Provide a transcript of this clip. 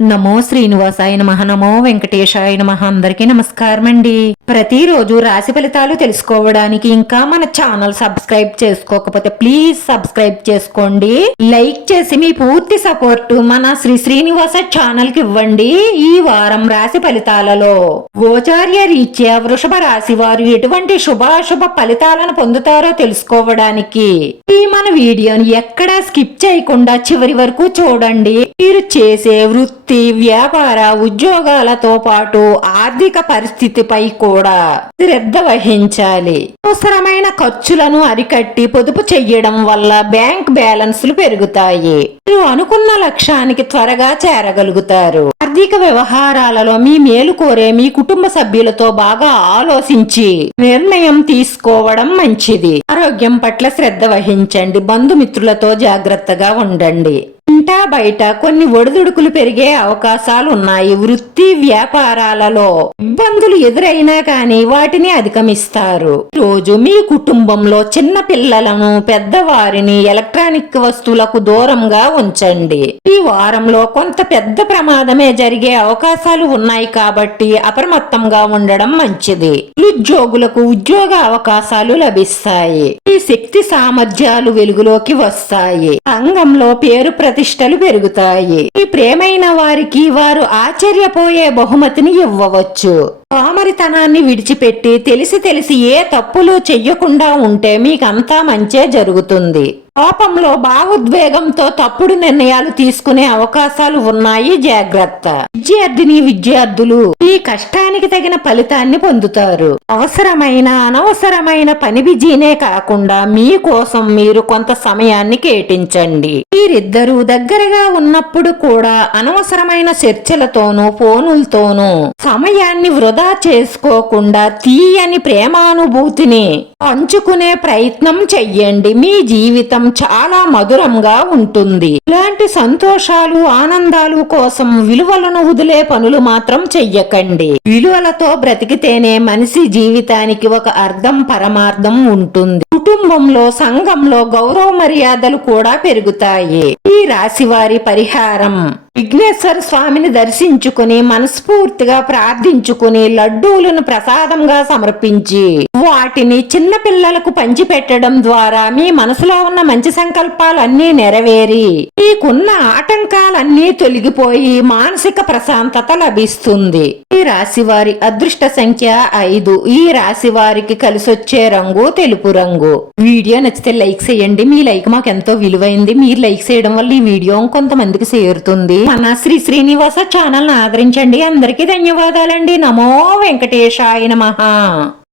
నమో శ్రీనివాసాయ నమః. నమో వెంకటేశాయ నమః. అందరికీ నమస్కారం అండి. ప్రతిరోజు రాశి ఫలితాలు తెలుసుకోవడానికి ఇంకా మన ఛానల్ సబ్స్క్రైబ్ చేసుకోకపోతే ప్లీజ్ సబ్స్క్రైబ్ చేసుకోండి. లైక్ చేసి మీ పూర్తి సపోర్ట్ మన శ్రీనివాస ఛానల్ కి ఇవ్వండి. ఈ వారం రాశి ఫలితాలలో గోచార్య రీత్యా వృషభ రాశి వారు ఎటువంటి శుభాశుభ ఫలితాలను పొందుతారో తెలుసుకోవడానికి ఈ మన వీడియోని ఎక్కడా స్కిప్ చేయకుండా చివరి వరకు చూడండి. మీరు చేసే వృత్తి, వ్యాపార, ఉద్యోగాలతో పాటు ఆర్థిక పరిస్థితిపై కూడా శ్రద్ధ వహించాలి. అవసరమైన ఖర్చులను అరికట్టి పొదుపు చెయ్యడం వల్ల బ్యాంక్ బ్యాలెన్స్లు పెరుగుతాయి. మీరు అనుకున్న లక్ష్యానికి త్వరగా చేరగలుగుతారు. ఆర్థిక వ్యవహారాలలో మీ మేలు కోరే మీ కుటుంబ సభ్యులతో బాగా ఆలోచించి నిర్ణయం తీసుకోవడం మంచిది. ఆరోగ్యం పట్ల శ్రద్ధ వహించండి. బంధుమిత్రులతో జాగ్రత్తగా ఉండండి. ఇంటా బయట కొన్ని ఒడిదుడుకులు పెరిగే అవకాశాలు ఉన్నాయి. వృత్తి, వ్యాపారాలలో ఇబ్బందులు ఎదురైనా కానీ వాటిని అధిగమిస్తారు. రోజు మీ కుటుంబంలో చిన్న పిల్లలను, పెద్దవారిని ఎలక్ట్రానిక్ వస్తువులకు దూరంగా ఉంచండి. ఈ వారంలో కొంత పెద్ద ప్రమాదమే జరిగే అవకాశాలు ఉన్నాయి కాబట్టి అప్రమత్తంగా ఉండడం మంచిది. ఉద్యోగులకు ఉద్యోగ అవకాశాలు లభిస్తాయి. ఈ శక్తి సామర్థ్యాలు వెలుగులోకి వస్తాయి. రంగంలో పేరు ప్రతిష్టలు పెరుగుతాయి. ఈ ప్రేమైన వారికి వారు ఆశ్చర్యపోయే బహుమతిని ఇవ్వవచ్చు. పామరితనాన్ని విడిచిపెట్టి తెలిసి ఏ తప్పులు చెయ్యకుండా ఉంటే మీకంతా మంచే జరుగుతుంది. కోపంలో భావోద్వేగంతో తప్పుడు నిర్ణయాలు తీసుకునే అవకాశాలు ఉన్నాయి. జాగ్రత్త. విద్యార్థులు ఈ కష్టానికి తగిన ఫలితాన్ని పొందుతారు. అవసరమైన అనవసరమైన పని బిజీనే కాకుండా మీకోసం మీరు కొంత సమయాన్ని కేటాయించండి. మీరిద్దరూ దగ్గరగా ఉన్నప్పుడు కూడా అనవసరమైన చర్చలతోనూ ఫోనులతోనూ సమయాన్ని వృధా చేసుకోకుండా తీయని ప్రేమానుభూతిని పంచుకునే ప్రయత్నం చెయ్యండి. మీ జీవితం చాలా మధురంగా ఉంటుంది. ఇలాంటి సంతోషాలు, ఆనందాలు కోసం విలువలను వదిలే పనులు మాత్రం చెయ్యకండి. విలువలతో బ్రతికితేనే మనిషి జీవితానికి ఒక అర్థం, పరమార్థం ఉంటుంది. కుటుంబంలో, సంఘంలో గౌరవ మర్యాదలు కూడా పెరుగుతాయి. ఈ రాశి వారి పరిహారం: విఘ్నేశ్వర స్వామిని దర్శించుకుని మనస్ఫూర్తిగా ప్రార్థించుకుని లడ్డూలను ప్రసాదంగా సమర్పించి వాటిని చిన్న పిల్లలకు పంచిపెట్టడం ద్వారా మీ మనసులో ఉన్న మంచి సంకల్పాలన్నీ నెరవేరి మీకున్న ఆటంకాలన్నీ తొలగిపోయి మానసిక ప్రశాంతత లభిస్తుంది. ఈ రాశి వారి అదృష్ట సంఖ్య 5. ఈ రాశి వారికి కలిసొచ్చే రంగు తెలుపు రంగు. వీడియో నచ్చితే లైక్ చేయండి. మీ లైక్ మాకు ఎంతో విలువైంది. మీరు లైక్ చేయడం వల్ల ఈ వీడియో కొంతమందికి చేరుతుంది. మన శ్రీనివాస ఛానల్ ని ఆదరించండి. అందరికీ ధన్యవాదాలండి. నమో వెంకటేశాయ నమః.